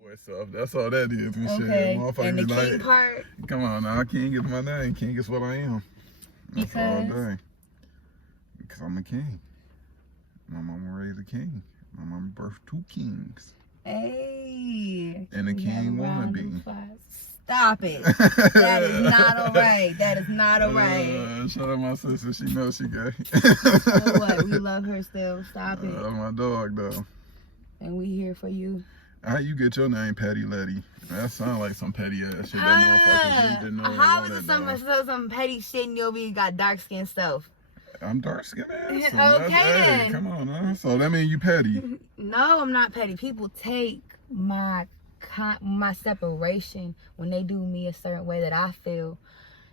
What's up? That's all that is and shit. Okay. Motherfucker And the be king like, part, come on now, king is my name. King is what I am. That's all because day. Because I'm a king. My mama raised a king. My mama birthed 2 kings. hey, And the we have king a wanna round be. of applause. Stop it. That is not all right. That is not all right. Shout out my sister. She knows she gay. So what? We love her still. Stop it. My dog though. And we here for you. How you get your name, Patty Letty? That sound like some petty ass shit. That motherfucker need to know. How is it some petty shit and you over here got dark skin stuff? I'm dark skinned ass. So Okay, hey, then. come on, huh? So that mean you petty? No, I'm not petty. People take my separation when they do me a certain way that I feel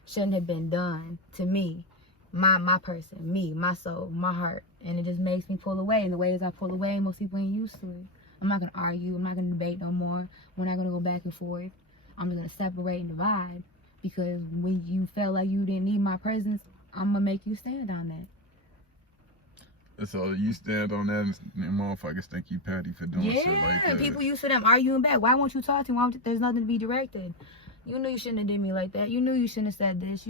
shouldn't have been done to me, my person, me, my soul, my heart, and it just makes me pull away. And the ways I pull away, most people ain't used to it. I'm not gonna argue. I'm not gonna debate no more. We're not gonna go back and forth. I'm just gonna separate and divide, because when you felt like you didn't need my presence, I'm gonna make you stand on that. So you stand on that and motherfuckers think you petty for doing shit like that. People used to them arguing back. Why won't you talk to me? There's nothing to be directed. You knew you shouldn't have did me like that. You knew you shouldn't have said this.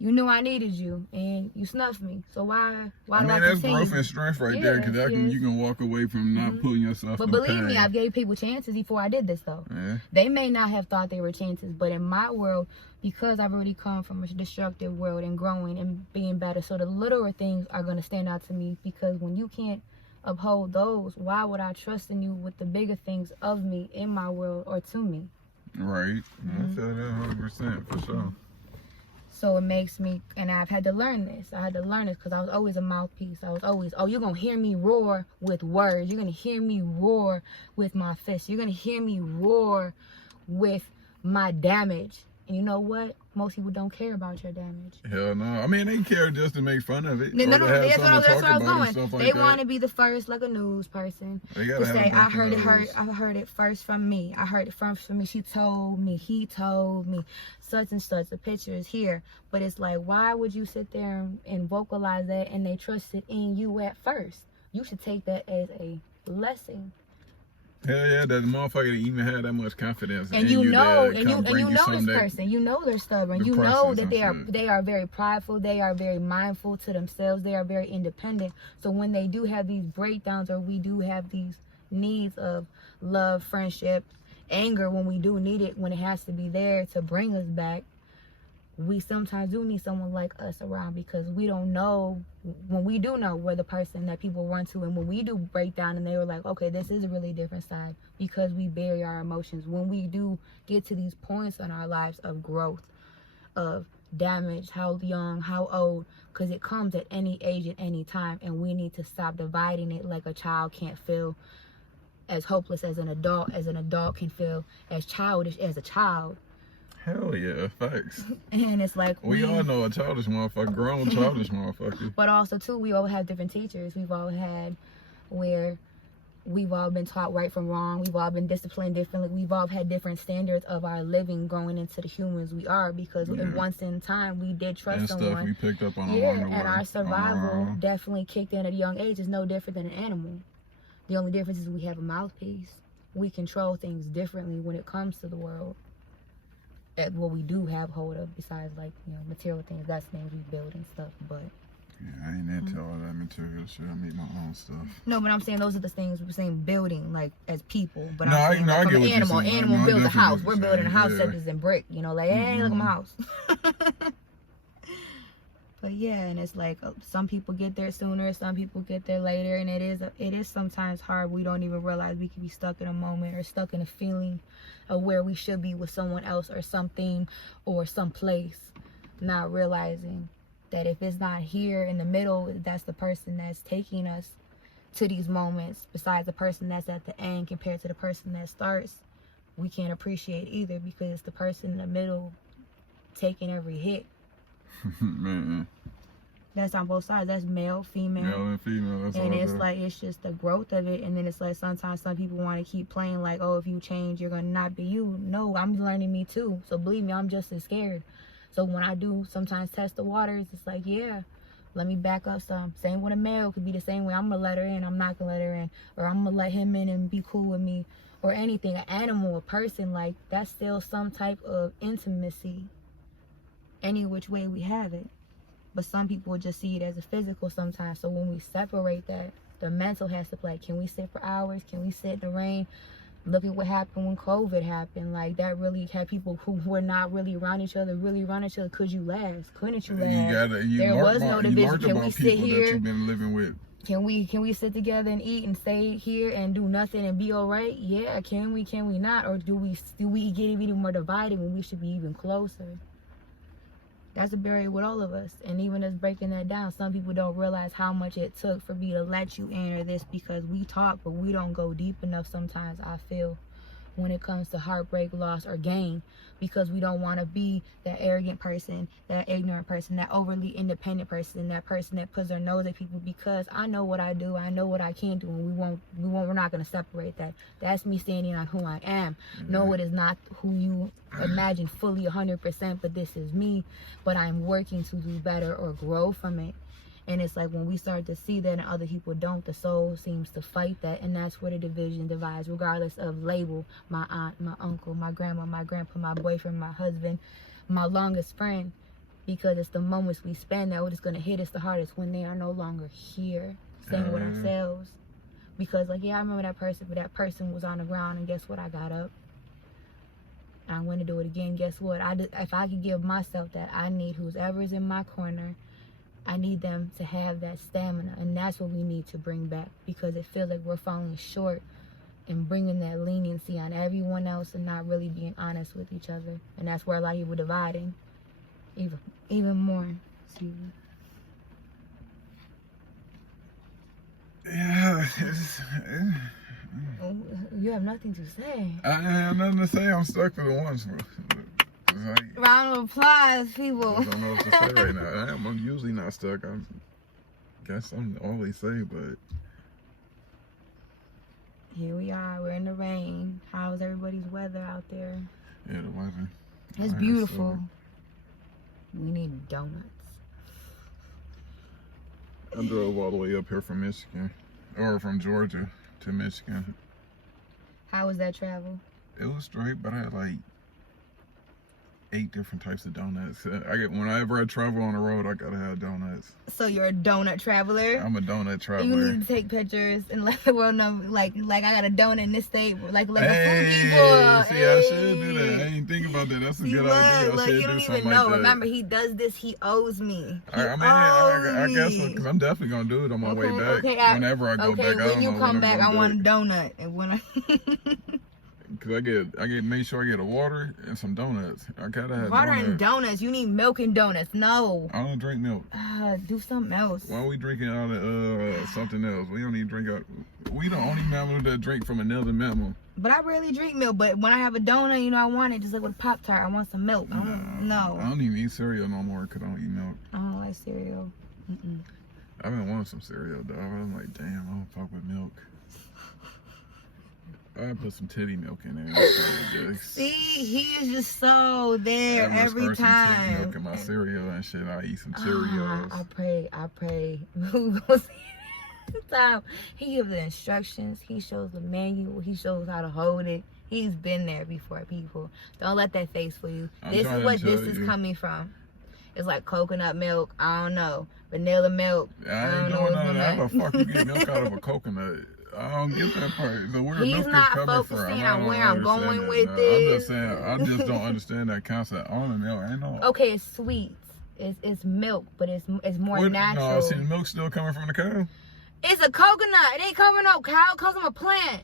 You knew I needed you, and you snuffed me. So why I mean, that's growth and strength right there, because you can walk away from not putting yourself in pain. But believe me, I've gave people chances before I did this, though. Yeah. They may not have thought they were chances, but in my world, because I've already come from a destructive world and growing and being better, so the littler things are going to stand out to me, because when you can't uphold those, why would I trust in you with the bigger things of me, in my world, or to me? Right. I feel that 100% for sure. So it makes me, and I've had to learn this. I had to learn this because I was always a mouthpiece. I was always, oh, you're going to hear me roar with words. You're going to hear me roar with my fists. You're going to hear me roar with my damage. And you know what? Most people don't care about your damage. Hell no. I mean, they care just to make fun of it. No, that's where I was going. They want to be the first, like a news person, to say, I heard it first from me. I heard it first from me. She told me. He told me. Such and such. The picture is here. But it's like, why would you sit there and vocalize that, and they trusted in you at first? You should take that as a blessing. Hell yeah, that motherfucker even had that much confidence. And you know this person. You know they're stubborn. You know that they are very prideful. They are very mindful to themselves. They are very independent. So when they do have these breakdowns, or we do have these needs of love, friendship, anger, when we do need it, when it has to be there to bring us back, we sometimes do need someone like us around, because we don't know, when we do know, we're the person that people run to. And when we do break down and they were like, okay, this is a really different side, because we bury our emotions. When we do get to these points in our lives of growth, of damage, how young, how old, because it comes at any age, at any time, and we need to stop dividing it like a child can't feel as hopeless as an adult can feel as childish as a child. Hell yeah, facts. And it's like, we all know a childish motherfucker, grown childish motherfucker. But also too, we all have different teachers. We've all had where we've all been taught right from wrong. We've all been disciplined differently. We've all had different standards of our living growing into the humans we are, because once in time we did trust someone. Stuff we picked up on along the way. And our survival definitely kicked in at a young age. It's no different than an animal. The only difference is we have a mouthpiece. We control things differently when it comes to the world. At what we do have hold of, besides, like, material things. That's things we build and stuff. But yeah, I ain't into all that material shit. I make my own stuff. No, but I'm saying those are the things we're saying building, like, as people. But no, I'm saying, I get what you're saying. Animal build a house. We're building a house that is in brick. Like, hey, look at my house. But yeah, and it's like, some people get there sooner, some people get there later, and it is sometimes hard. We don't even realize we can be stuck in a moment, or stuck in a feeling of where we should be with someone else or something or someplace, not realizing that if it's not here in the middle, that's the person that's taking us to these moments, besides the person that's at the end compared to the person that starts. We can't appreciate either, because it's the person in the middle taking every hit. Man. That's on both sides. That's male, female. Male and female. That's and it's like, it's just the growth of it. And then it's like, sometimes some people want to keep playing like, oh, if you change, you're going to not be you. No, I'm learning me too. So believe me, I'm just as scared. So when I do sometimes test the waters, it's like, yeah, let me back up some. Same with a male. Could be the same way. I'm going to let her in. I'm not going to let her in. Or I'm going to let him in and be cool with me. or anything, an animal, a person, like that's still some type of intimacy any which way we have it. But some people just see it as a physical sometimes. So when we separate that, the mental has to play. Can we sit for hours? Can we sit in the rain? Look at what happened when COVID happened. Like, that really had people who were not really around each other. Could you last? Couldn't you last? There was no division. Can we sit here? You've been living with. Can we sit together and eat and stay here and do nothing and be all right? Yeah. Can we not? Or do we get even more divided when we should be even closer? That's a barrier with all of us. And even us breaking that down, some people don't realize how much it took for me to let you in or this, because we talk, but we don't go deep enough sometimes, I feel, when it comes to heartbreak, loss, or gain, because we don't want to be that arrogant person, that ignorant person, that overly independent person, that person that puts their nose at people, because I know what I do, I know what I can do, and we're not going to separate that. That's me standing on who I am. No, it is not who you imagine fully 100%, but this is me, but I'm working to do better or grow from it. And it's like when we start to see that and other people don't, the soul seems to fight that. And that's where the division divides, regardless of label. My aunt, my uncle, my grandma, my grandpa, my boyfriend, my husband, my longest friend. Because it's the moments we spend that is going to hit us the hardest when they are no longer here. Same with ourselves. Because, like, yeah, I remember that person, but that person was on the ground, and guess what? I got up. I'm going to do it again. Guess what? If I could give myself that, I need whoever's in my corner, I need them to have that stamina, and that's what we need to bring back, because it feels like we're falling short in bringing that leniency on everyone else and not really being honest with each other. And that's where a lot of people are dividing even more. Excuse me. Yeah, you have nothing to say. I have nothing to say. I'm stuck to the ones. Round of applause, people. I don't know what to say right now. I'm usually not stuck. I guess I'm always say, but here we are. We're in the rain. How's everybody's weather out there? Yeah, the weather. It's beautiful. We need donuts. I drove all the way up here from Michigan, or from Georgia to Michigan. How was that travel? It was straight, but I had like 8 different types of donuts. Whenever I travel on the road, I gotta have donuts. So you're a donut traveler? I'm a donut traveler. You need to take pictures and let the world know, like I got a donut in this state, like hey, a food people. See, I should do that. I ain't think about that. That's a good idea. Look, you don't even know. Remember, he does this. He owes me. I guess so, because I'm definitely gonna do it on my way back. Whenever I go back, when you come back, I want a donut. And when Cause I make sure I get a water and some donuts. I gotta have water and donuts. You need milk and donuts. No. I don't drink milk. Do something else. Why are we drinking out of something else? We don't even drink out. We the only mammal that drink from another mammal. But I rarely drink milk. But when I have a donut, you know, I want it just like with a Pop-Tart. I want some milk. No. I don't even eat cereal no more because I don't eat milk. I don't like cereal. I've been wanting some cereal though. I'm like, damn, I don't fuck with milk. I put some titty milk in there. See, he's just so there every time. Titty milk in my cereal and shit. I eat some Cheerios. I pray. Who goes time? He gives the instructions. He shows the manual. He shows how to hold it. He's been there before, people. Don't let that face fool you. This is what this is coming from. It's like coconut milk. I don't know. Vanilla milk. I ain't doing none of that. How the fuck you get milk out of a coconut? I don't get that part. So where he's milk not is coming focusing from. on where I'm going with it. this. I'm just saying, I just don't understand that concept. Almond milk, ain't no. Okay, it's sweet. It's milk, but it's more natural. No, see, the milk's still coming from the cow. It's a coconut. It ain't coming no cow. It comes from a plant.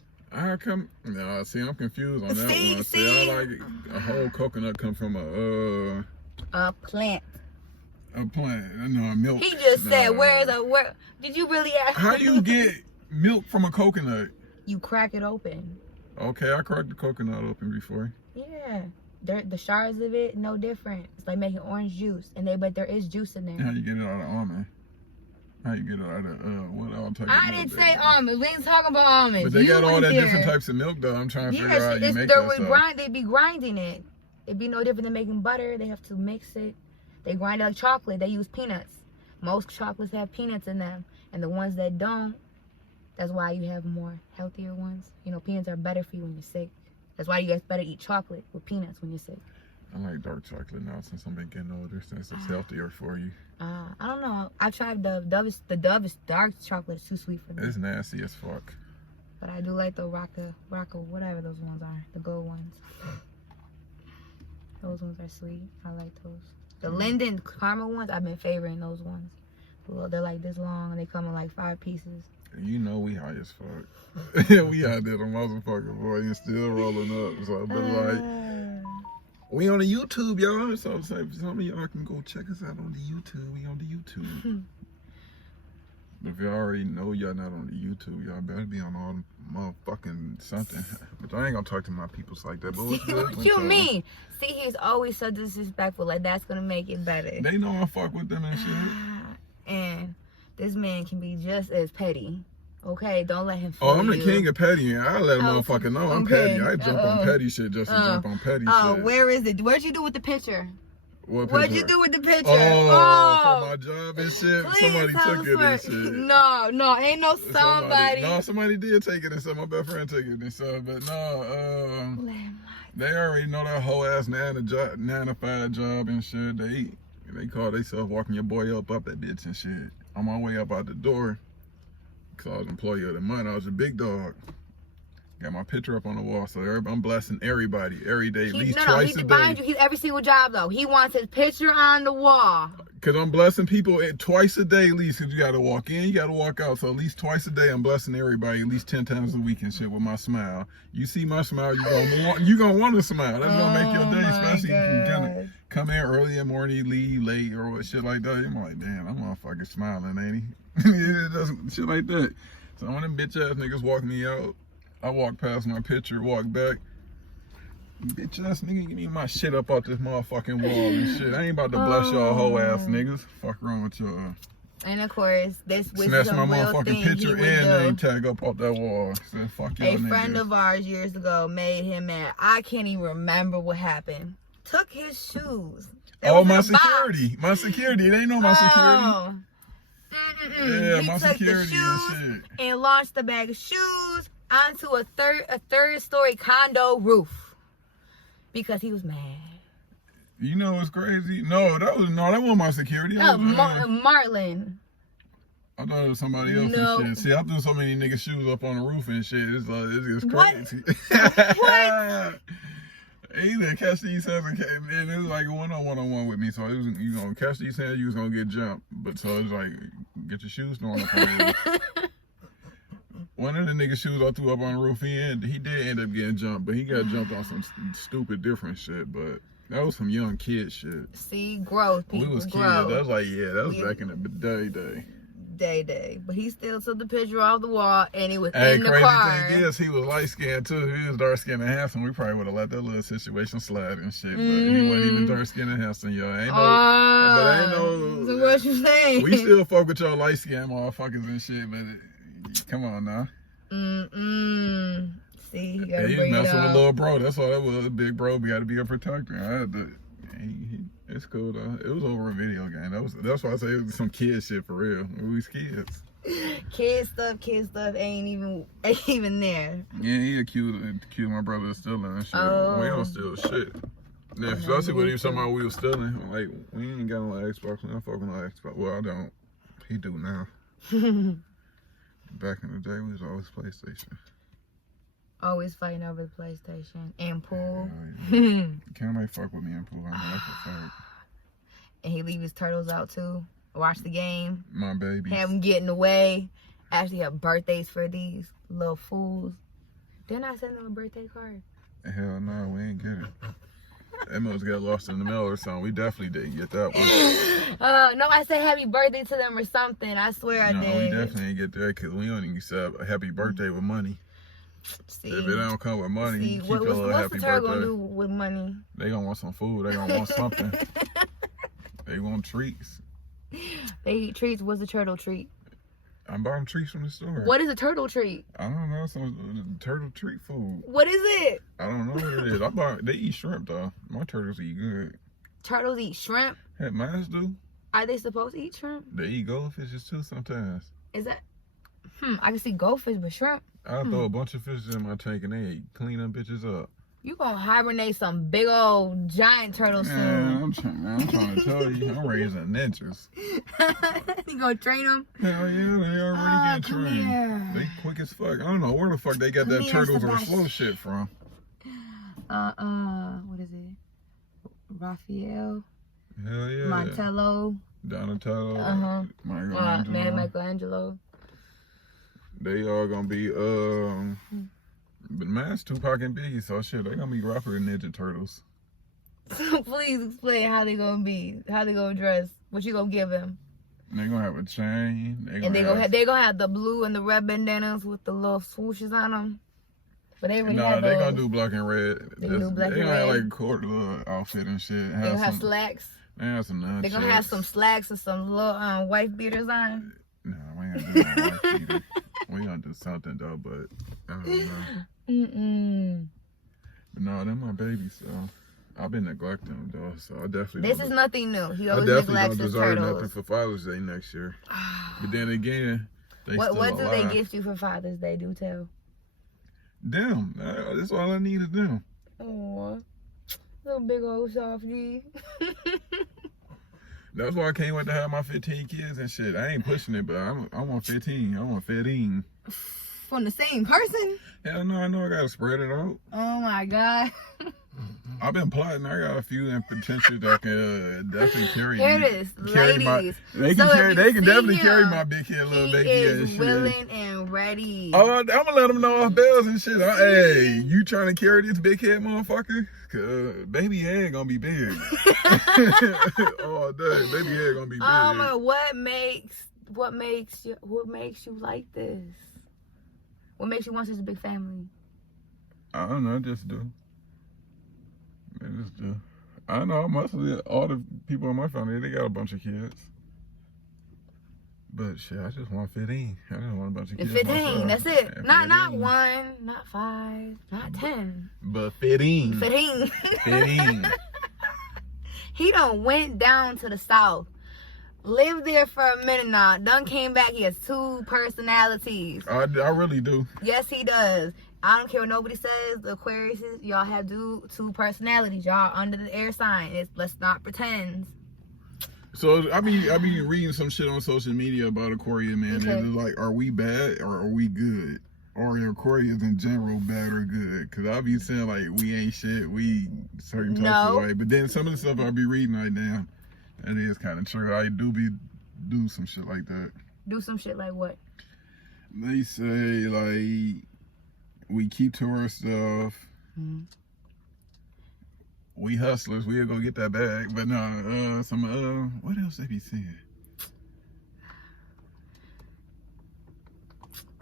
No, see, I'm confused on that one. See, I like a whole coconut come from a plant. A plant. No, milk. He just said, where? Did you really ask? How you get milk from a coconut? You crack it open. Okay, I cracked the coconut open before. Yeah. The shards of it, no different. It's like making orange juice, but there is juice in there. How you get it out of almond? How you get it out of what all type of I didn't say almonds. We ain't talking about almonds. But they got all that different types of milk though. I'm trying to figure out how you make that stuff. They be grinding it. It'd be no different than making butter. They have to mix it. They grind it like chocolate. They use peanuts. Most chocolates have peanuts in them, and the ones that don't, That's why you have more healthier ones. You know, peanuts are better for you when you're sick. That's why you guys better eat chocolate with peanuts when you're sick. I like dark chocolate now since I'm getting older, since it's healthier for you. I don't know. I tried Dove. The Dove is dark chocolate. It's too sweet for me. It's nasty as fuck. But I do like the Rocca, whatever those ones are. The gold ones. Those ones are sweet. I like those. The Linden caramel ones, I've been favoring those ones. Well, they're like this long and they come in like 5 pieces. You know we high as fuck. We out there, the motherfucker boy, and still rolling up. So I've been like, we on the YouTube, y'all. So some of y'all can go check us out on the YouTube. We on the YouTube. If y'all already know y'all not on the YouTube, y'all better be on all motherfucking something. But I ain't gonna talk to my peoples like that. But what's good? What you mean? See, he's always so disrespectful. Like, that's gonna make it better. They know I fuck with them and shit. And this man can be just as petty. Okay, don't let him fool I'm the you. king of petty, and I let a motherfucker know I'm petty. I jump on petty shit just to jump on petty shit. Where is it? What'd you do with the picture? What'd you do with the picture? For my job and shit. Please somebody took it and shit. No, ain't no somebody. No, somebody did take it and stuff. My best friend took it and stuff. But no, they already know that whole ass 9 to 5 job and shit. They call themselves walking your boy up that bitch and shit. On my way up out the door, cause I was employee of the month. I was a big dog. Got my picture up on the wall, so I'm blessing everybody every day, at least twice a day. Mind you, he's every single job though. He wants his picture on the wall. Cause I'm blessing people twice a day at least. Cause you gotta walk in, you gotta walk out. So at least twice a day, I'm blessing everybody at least 10 times a week and shit with my smile. You see my smile, you gonna want to smile. That's gonna make your day, especially if you kind of come in early in the morning, leave late or shit like that. You're like, damn, that motherfucker smiling, ain't he? It doesn't shit like that. So when them bitch ass niggas walk me out, I walk past my picture, walk back. Bitch ass nigga, give me my shit up off this motherfucking wall and shit. I ain't about to bless y'all hoe ass niggas. Fuck wrong with y'all. And of course, this was snatch my real motherfucking thing picture and name tag up off that wall. So fuck y'all niggas. A friend of ours years ago made him mad. I can't even remember what happened. Took his shoes. My security. My security. They know my security. Yeah, he my took security the shoes and shit. and launched a bag of shoes onto a third story condo roof because he was mad. You know what's crazy? That wasn't my security. Marlon. I thought it was somebody else and shit. See, I threw so many niggas' shoes up on the roof and shit. It's crazy. What? He didn't catch these hands and it was like a one-on-one with me. So it was, you gonna catch these hands, you was gonna get jumped. But so it was like, get your shoes thrown up on the roof. One of the niggas' shoes I threw up on the roof, he did end up getting jumped, but he got jumped on some stupid different shit. But that was some young kid shit. See, growth. We was kids. That was like, that was back in the day. But he still took the picture off the wall and it was in the car. Thing is, he was light skinned too. If he was dark skinned and handsome, we probably would have let that little situation slide and shit. But he wasn't even dark skinned and handsome, y'all. So what you saying? We still fuck with y'all light skinned motherfuckers and shit, but come on now. See, you he gotta was bring it messing up. with little bro. That's all that was. Big bro, we got to be a protector. I had to. It's cool though. It was over a video game. That's why I say it was some kid shit for real. We was kids. Kid stuff ain't even there. Yeah, he accused my brother of stealing and shit. We don't steal shit. Yeah, especially when he was talking about we was stealing. Like, we ain't got no Xbox. We don't fuck with no Xbox. Well, I don't. He do now. Back in the day, we was always PlayStation. Always fighting over the PlayStation and pool. Can't nobody fuck with me in pool. I know that's a fact. And he leave his turtles out too. Watch the game. My baby. Have them getting away. Actually have birthdays for these little fools. Didn't I send them a birthday card? Hell no, we ain't get it. That must got lost in the mail or something. We definitely didn't get that one. No, I said happy birthday to them or something. I swear I did. No, we definitely didn't get that because we don't even say a happy birthday with money. See, if it don't come with money, keep your little happy birthday. What's the turtle gonna do with money? They gonna want some food. They gonna want something. They want treats. They eat treats. What's a turtle treat? I'm buying treats from the store. What is a turtle treat? I don't know. Some turtle treat food. What is it? I don't know what it is. They eat shrimp though. My turtles eat good. Turtles eat shrimp? Hey, mine do. Are they supposed to eat shrimp? They eat goldfishes too sometimes. Is that? I can see goldfish, but shrimp. I throw a bunch of fish in my tank and they clean them bitches up. You gonna hibernate some big old giant turtles soon. I'm trying to tell you, I'm raising ninjas. You gonna train them? Hell yeah, they already get trained. Here. They quick as fuck. I don't know where the fuck they got that turtles or slow shit from. What is it? Raphael. Hell yeah. Montello. Donatello. Michelangelo. They all gonna be but mine's Tupac and Biggie, so shit, they gonna be rapper and Ninja Turtles. Please explain how they gonna be, how they gonna dress, what you gonna give them. They gonna have a chain. They gonna have the blue and the red bandanas with the little swooshes on them. But they really have they gonna do black and red. They gonna have like a quarter little outfit and shit. They gonna have slacks. They have some nuts. They gonna have some slacks and some little wife beaters on. No, we ain't gonna do no wife beater. We gonna do something though, but I don't know. But no, they're my babies, so I've been neglecting them though. So I definitely. This is nothing new. He always neglects his turtles. Nothing for Father's Day next year. But then again, what do they gift you for Father's Day? Do tell. Them. That's all I need is them. Aw, little big old softy. That's why I can't wait to have my 15 kids and shit. I ain't pushing it, but I want 15. I want 15. From the same person? Hell no, I know I gotta spread it out. Oh my God. I've been plotting. I got a few in potential that can definitely carry me. Here it is, ladies. They can definitely carry my big kid, little baby. He is willing and ready. Oh, I'm gonna let them know off bells and shit. Hey, you trying to carry this big head motherfucker? Cause baby head gonna be big. All day, baby head gonna be big. My, what makes you like this? What makes you want such a big family? I don't know, I just do. I know mostly all the people in my family, they got a bunch of kids. But shit, I just want 15. I just want a bunch of kids. 15, that's it. Yeah, not 1, not 5, not 10. But 15. 15. He done went down to the South. Lived there for a minute now. Done came back. He has 2 personalities. I really do. Yes, he does. I don't care what nobody says. The Aquarius, y'all have 2 personalities. Y'all under the air sign. Let's not pretend. So I be reading some shit on social media about Aquarius, man. Okay. And it's like, are we bad or are we good? Or are Aquarius in general bad or good? Because I be saying like we ain't shit. We certain types of way. But then some of the stuff I be reading right now, that is kind of true. I do some shit like that. Do some shit like what? They say like we keep to our stuff. Mm-hmm. We hustlers. We'll go get that bag. But no, what else they be saying?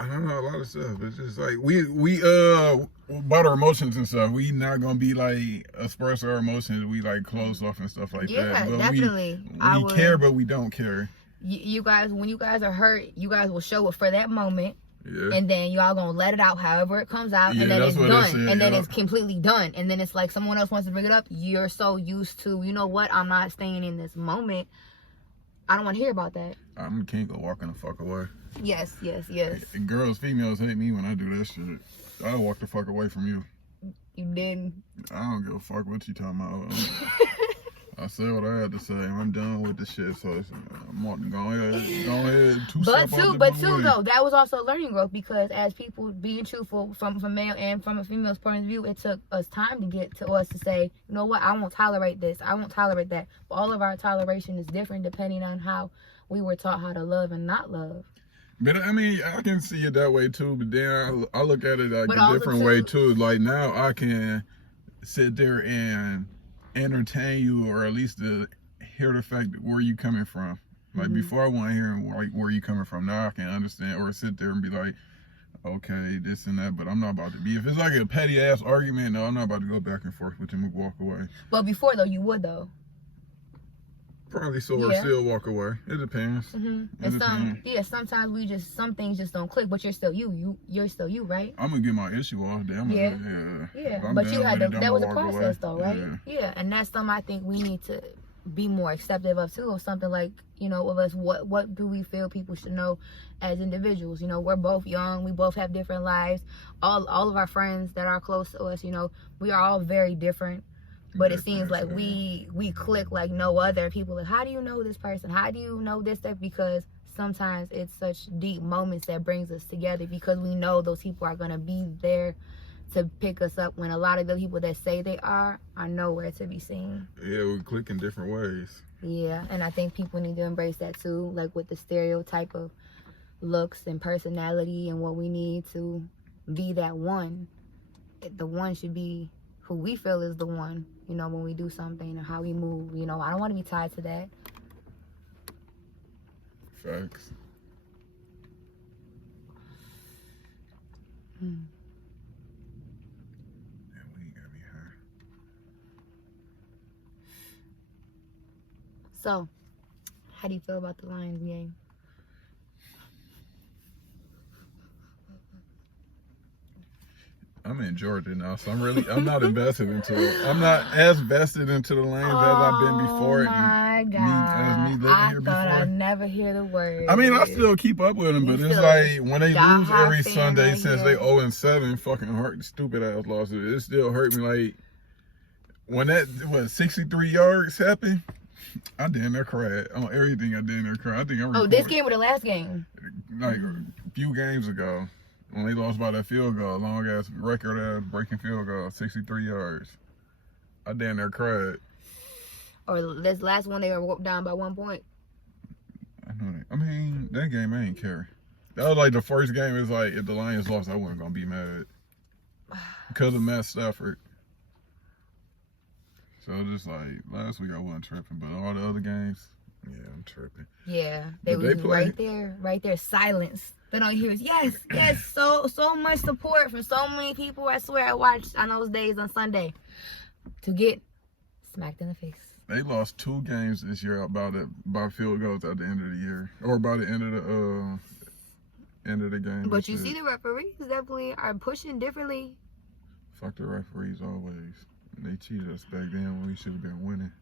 I don't know, a lot of stuff. It's just like we about our emotions and stuff. We not gonna be like express our emotions. We like close off and stuff like that. Yeah, definitely. We care, but we don't care. You guys, when you guys are hurt, you guys will show it for that moment. Yeah. And then y'all gonna let it out however it comes out, and then it's done. And then it's completely done. And then it's like someone else wants to bring it up. You're so used to, you know what? I'm not staying in this moment. I don't want to hear about that. I can't go walking the fuck away. Yes. And girls, females hate me when I do that shit. I'll walk the fuck away from you. You didn't. I don't give a fuck what you talking about. I said what I had to say. I'm done with the shit. So I'm go ahead. But too though, that was also a learning growth, because as people being truthful from a male and from a female's point of view, it took us time to get to us to say, you know what, I won't tolerate this. I won't tolerate that. But all of our toleration is different depending on how we were taught how to love and not love. But I mean, I can see it that way too. But then I look at it like a different way too. Like now I can sit there and entertain you, or at least to hear the fact that where you coming from. Like before, I wasn't hearing like where you coming from. Now I can understand, or sit there and be like, okay, this and that. But I'm not about to be. If it's like a petty ass argument, no, I'm not about to go back and forth with him and walk away. But before though, you would though. Probably so, or still walk away. It depends. Sometimes some things just don't click, but you're still you. You're still you, right? I'm gonna get my issue off. Yeah. But you had that was a process though, right? Yeah, and that's something I think we need to be more accepting of too, of something like, you know, of us, what do we feel people should know as individuals. You know, we're both young, we both have different lives. All of our friends that are close to us, you know, we are all very different, but it seems like we click like no other. People like, how do you know this person, how do you know this stuff? Because sometimes it's such deep moments that brings us together, because we know those people are going to be there to pick us up, when a lot of the people that say they are nowhere to be seen. Yeah, we click in different ways. Yeah, and I think people need to embrace that too, like with the stereotype of looks and personality and what we need to be that one. The one should be who we feel is the one, you know, when we do something or how we move. You know, I don't want to be tied to that. Facts. So, how do you feel about the Lions game? I'm in Georgia now, so I'm not invested into it. I'm not as vested into the Lions as I've been before. Oh my God. Me living I here thought before. I'd never hear the word. I mean, I still keep up with them, but it's like when they lose every Sunday since they 0-7, fucking hurt, stupid ass losses. It still hurt me. Like when that 63 yards happened, I damn near cried on everything. I damn near cried. I think I recorded. this game or the last game? Like a few games ago, when they lost by that field goal, long ass record ass breaking field goal, 63 yards. I damn near cried. Or this last one, they were down by 1 point. I mean, that game I ain't care. That was like the first game. It's like if the Lions lost, I wasn't gonna be mad because of Matt Stafford. So just like last week, I wasn't tripping, but all the other games, yeah, I'm tripping. Yeah, they was right there, silence. They don't hear us. Yes, so much support from so many people. I swear, I watched on those days on Sunday to get smacked in the face. They lost 2 games this year by field goals at the end of the year, or by the end of the game. But you see, the referees definitely are pushing differently. Fuck the referees always. They cheated us back then when we should have been winning.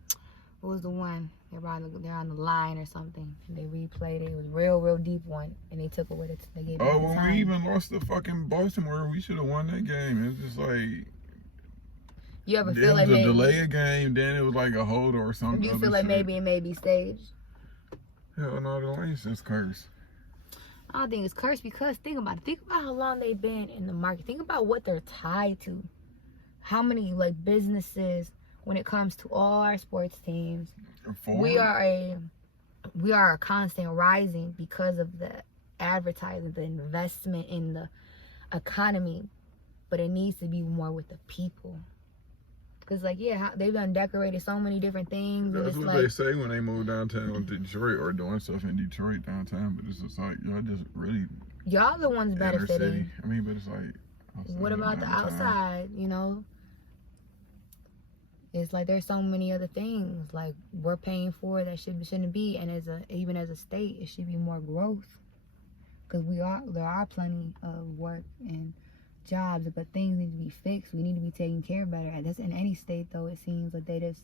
What was the one? They're on the line or something. And they replayed it. It was a real deep one. And they took away they gave it when time. We even lost to fucking Baltimore, we should have won that game. It's just like, you ever feel like maybe maybe delay a game, then it was like a hold or something. Do you feel like maybe it may be staged? Hell no, the Lions just cursed. I don't think it's cursed, because think about it. Think about how long they've been in the market. Think about what they're tied to. How many like businesses when it comes to all our sports teams. We are a constant rising because of the advertising, the investment in the economy, but it needs to be more with the people. Cause like they've done decorated so many different things. That's what they say when they move downtown Detroit or doing stuff in Detroit downtown. But it's just like y'all the ones benefiting. I mean, but it's like, what about the outside? You know, it's like there's so many other things like we're paying for that shouldn't be, and even as a state, it should be more growth. Cause there are plenty of work and jobs, but things need to be fixed. We need to be taken care of better. That's in any state, though. It seems like they just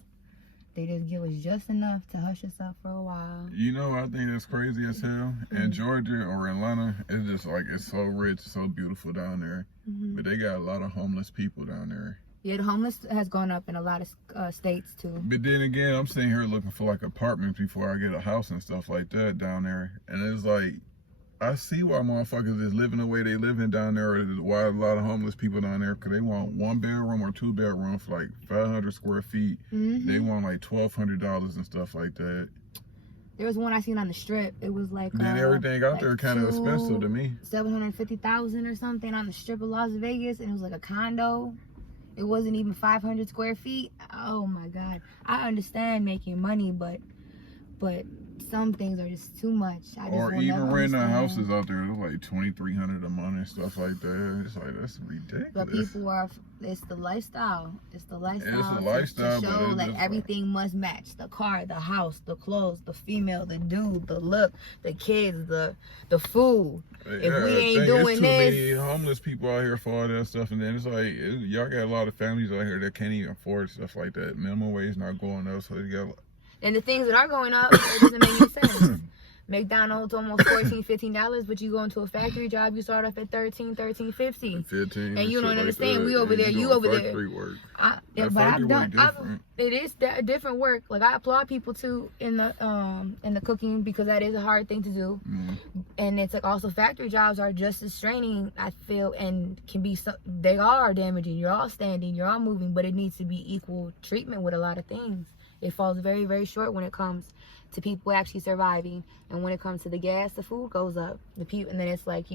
give us just enough to hush us up for a while. You know, I think that's crazy as hell. In Georgia or Atlanta, it's just like it's so rich, so beautiful down there. But they got a lot of homeless people down there. Yeah, the homeless has gone up in a lot of states too. But then again, I'm sitting here looking for like apartments before I get a house and stuff like that down there, and it's like, I see why motherfuckers is living the way they living down there, or why a lot of homeless people down there, because they want 1 bedroom or 2 bedroom for like 500 square feet. They want like $1,200 and stuff like that. There was one I seen on the strip. It was like then everything out there kind of expensive to me. $750,000 or something on the strip of Las Vegas, and it was like a condo. It wasn't even 500 square feet. Oh my God! I understand making money, but some things are just too much. Or even renting houses out there, it's like $2,300 a month and stuff like that. It's like, that's ridiculous. But people it's the lifestyle. It's the lifestyle. It's a lifestyle, to show that everything must match: the car, the house, the clothes, the female, the dude, the look, the kids, the food. If we ain't doing this, many homeless people out here for all that stuff, and then it's like y'all got a lot of families out here that can't even afford stuff like that. Minimum wage not going up, so they got And the things that are going up, it doesn't make any sense. McDonald's almost $14, $15, but you go into a factory job, you start off at $13, $15. 15. And you don't understand. Like we over there, you over there. Work. It is different work. Like I applaud people too in the cooking, because that is a hard thing to do. And it's like also factory jobs are just as straining, I feel, and can be they are damaging. You're all standing, you're all moving, but it needs to be equal treatment with a lot of things. It falls very, very short when it comes to people actually surviving, and when it comes to the gas, the food goes up. And then it's like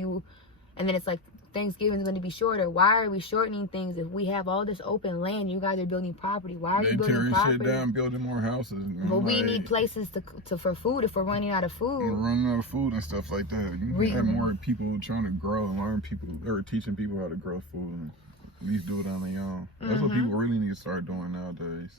Thanksgiving is going to be shorter. Why are we shortening things if we have all this open land? You guys are building property. Why are you building property? Shit down, building more houses. But we need places for food if we're running out of food. And running out of food and stuff like that. You have more people trying to grow and teaching people how to grow food, and at least do it on their own. That's what people really need to start doing nowadays.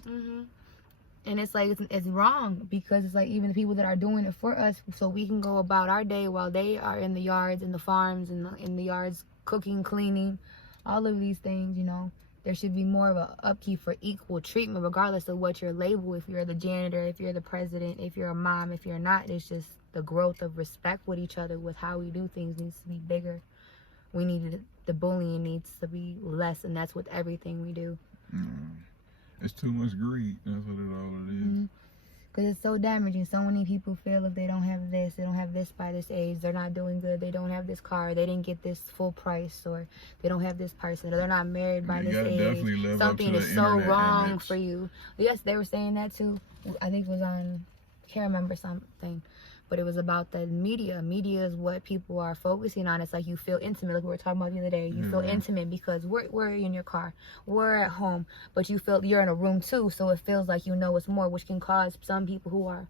And it's like, it's wrong, because it's like even the people that are doing it for us, so we can go about our day while they are in the yards, in the farms, in the yards, cooking, cleaning, all of these things, you know. There should be more of a upkeep for equal treatment, regardless of what your label, if you're the janitor, if you're the president, if you're a mom, if you're not. It's just the growth of respect with each other, with how we do things, needs to be bigger. The bullying needs to be less, and that's with everything we do. It's too much greed. That's what it is. Because it's so damaging. So many people feel if they don't have this, they don't have this by this age, they're not doing good, they don't have this car, they didn't get this full price, or they don't have this person, or they're not married by this age. Something is so wrong for you. Yes, they were saying that too. I think it was on, I can't remember something. But it was about the media. Media is what people are focusing on. It's like you feel intimate, like we were talking about the other day. You feel intimate because we're in your car, we're at home, but you feel you're in a room too, so it feels like you know it's more, which can cause some people who are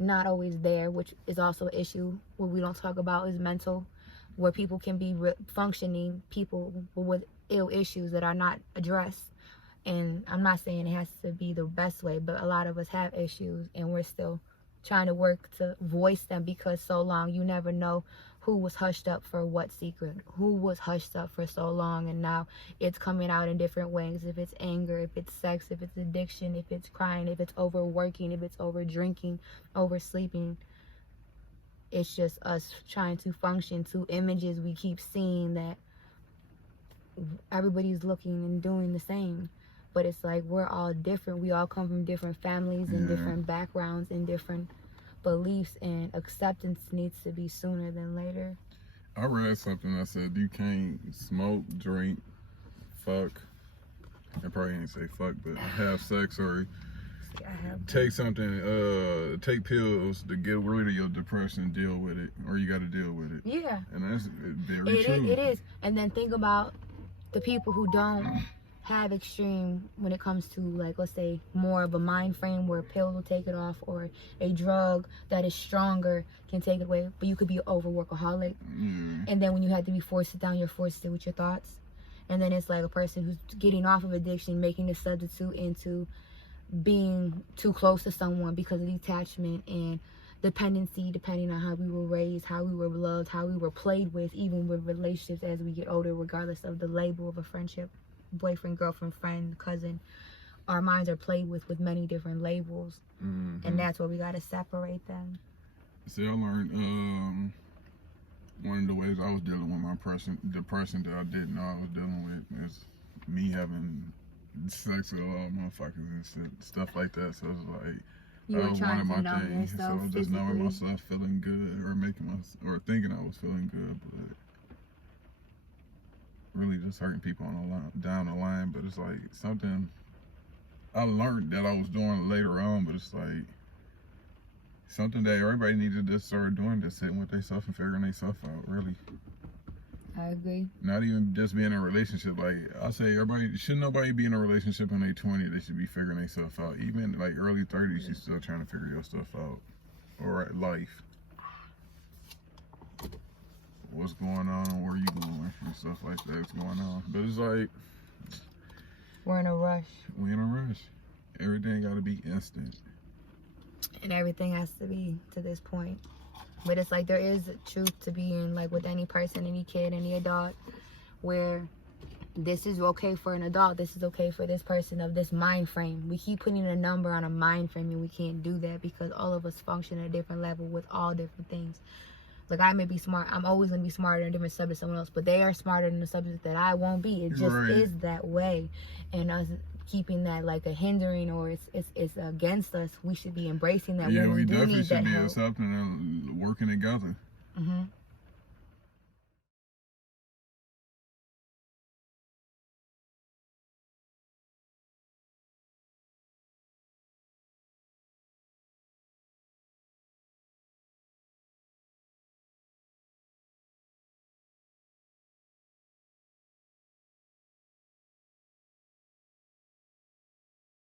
not always there, which is also an issue. What we don't talk about is mental, where people can be functioning people with ill issues that are not addressed. And I'm not saying it has to be the best way, but a lot of us have issues, and we're still trying to work to voice them, because so long you never know who was hushed up for what secret, who was hushed up for so long, and now it's coming out in different ways. If it's anger, if it's sex, if it's addiction, if it's crying, if it's overworking, if it's over drinking, oversleeping. It's just us trying to function to images we keep seeing that everybody's looking and doing the same. But it's like we're all different. We all come from different families and different backgrounds and different beliefs, and acceptance needs to be sooner than later. I read something that said you can't smoke, drink, fuck. I probably ain't say fuck, but have sex or take something, take pills to get rid of your depression and deal with it, or you got to deal with it. Yeah. And that's very true. It is. And then think about the people who don't have extreme when it comes to, like, let's say more of a mind frame where pills will take it off, or a drug that is stronger can take it away, but you could be an over workaholic. And then when you have to be forced to sit down, you're forced to sit with your thoughts. And then it's like a person who's getting off of addiction, making a substitute into being too close to someone because of detachment and dependency, depending on how we were raised, how we were loved, how we were played with, even with relationships as we get older, regardless of the label of a friendship, boyfriend, girlfriend, friend, cousin. Our minds are played with many different labels, and that's where we got to separate them. See, I learned one of the ways I was dealing with my depression that I didn't know I was dealing with is me having sex with all motherfuckers and stuff like that. So it's like you were trying to numb yourself, so I was just numbing myself, feeling good, or thinking I was feeling good, but really just hurting people down the line. But it's like something I learned that I was doing later on, but it's like something that everybody needed to start doing, just sitting with themselves and figuring themselves out, really. I agree. Not even just being in a relationship. Like I say, shouldn't nobody be in a relationship in their 20s. They should be figuring themselves out. Even like early 30s, you're still trying to figure your stuff out. Or life. What's going on, where you going, and stuff like that's going on. But it's like we're in a rush. We in a rush. Everything got to be instant. And everything has to be to this point. But it's like there is truth to being like with any person, any kid, any adult, where this is okay for an adult. This is okay for this person of this mind frame. We keep putting a number on a mind frame, and we can't do that because all of us function at a different level with all different things. Like, I may be smart. I'm always going to be smarter in a different subject than someone else, but they are smarter in the subject that I won't be. It just is that way. And us keeping that like a hindering or it's against us, we should be embracing that. Yeah, when we do definitely need should that be help. accepting and working together. Mm-hmm.